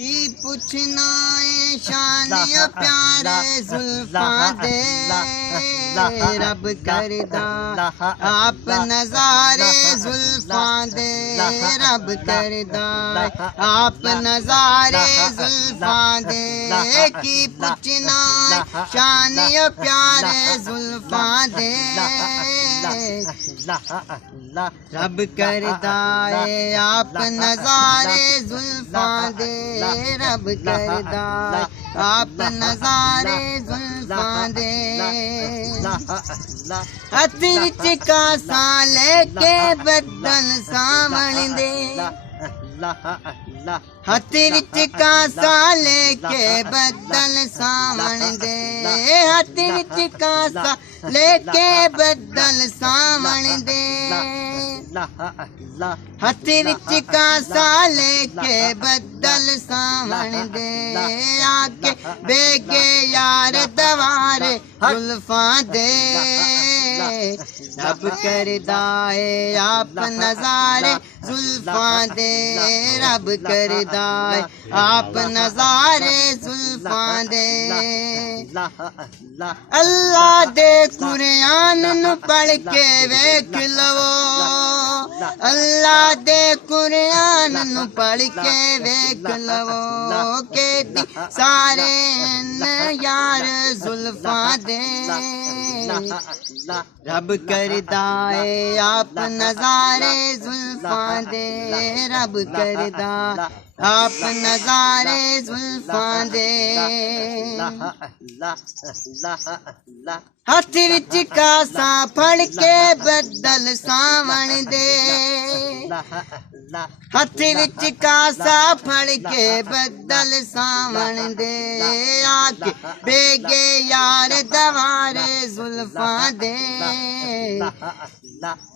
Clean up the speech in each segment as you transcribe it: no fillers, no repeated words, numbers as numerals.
की पूछना है शान प्यारे जुल्फा दे रब करदा आप नजारे जुल्फा दे रब करदा आप नजारे जुल्फा दे की पूछना है शान प्यारे जुल्फा दे रब करदा आप नजारे जुल्फा दे रब करदा आप नजारे जुल्फा दे हथ विच कासा लेके बदल सावण दे हथ विच कासा लेके बदल सावण दे हथ विच कासा लेके बदल सावण दे हथ विच कासा लेके बदल सावण दे आके बेगे यार दवारे जुल्फा दे रब करदा है आप नजारे जुल्फा दे रब करदा है आप नजारे जुल्फा दे अल्लाह दे कुरान नु पढ़ के वेख लवो अल्लाह दे कुरान नु पढ़ के वेख लवो के सारे यार जुल्फा दे रब करदा है आप नजारे जुल्फा दे रब करदा आप नजारे जुल्फा दे हथ विच कासा फड़ के बदल सावण दे हथ विच कासा फड़ के बदल सावण दे आके बेगे यार दवारे जुल्फा दे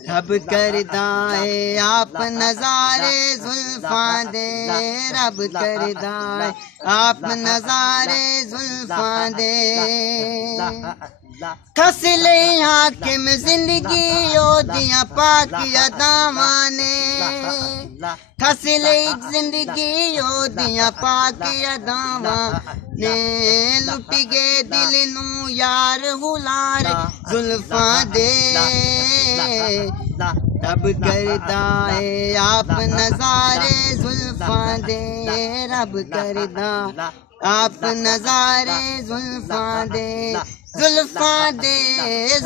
रब करदा है आप नजारे जुल्फा दे रब करदा है आप नजारे जुल्फा दे खसले हाकिम जिंदगी ओदियां पाक अदावां ने खसले जिंदगी ओदियां पाक अदावां ने लुट गए दिल नू यार हुलार जुल्फा दे रब करदा है आप नजारे जुल्फा दे रब करदा आप नजारे जुल्फा दे जुल्फा दे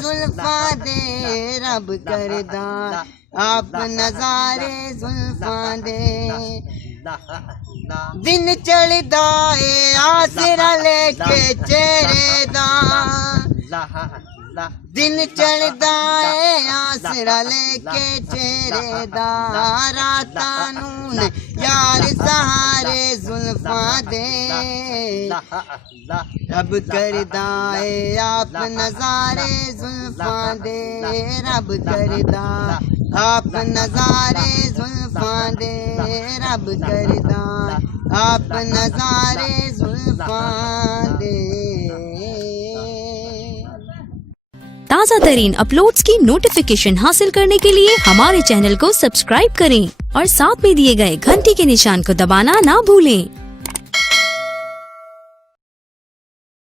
जुल्फा दे रब करदा आप नजारे जुल्फा दे दिन चढ़दा है आसरा लेके चेहरे दा दिन चढ़दा है आसरा लेके चेहरे दा रातां नूं यार सहारे जुल्फा दे रब करदा है आप नजारे जुल्फा दे रब करदा आप नजारे जुल्फा दे रब करदा आप नजारे जुल्फा दे। ताज़ा तरीन अपलोड्स की नोटिफिकेशन हासिल करने के लिए हमारे चैनल को सब्सक्राइब करें और साथ में दिए गए घंटी के निशान को दबाना ना भूलें।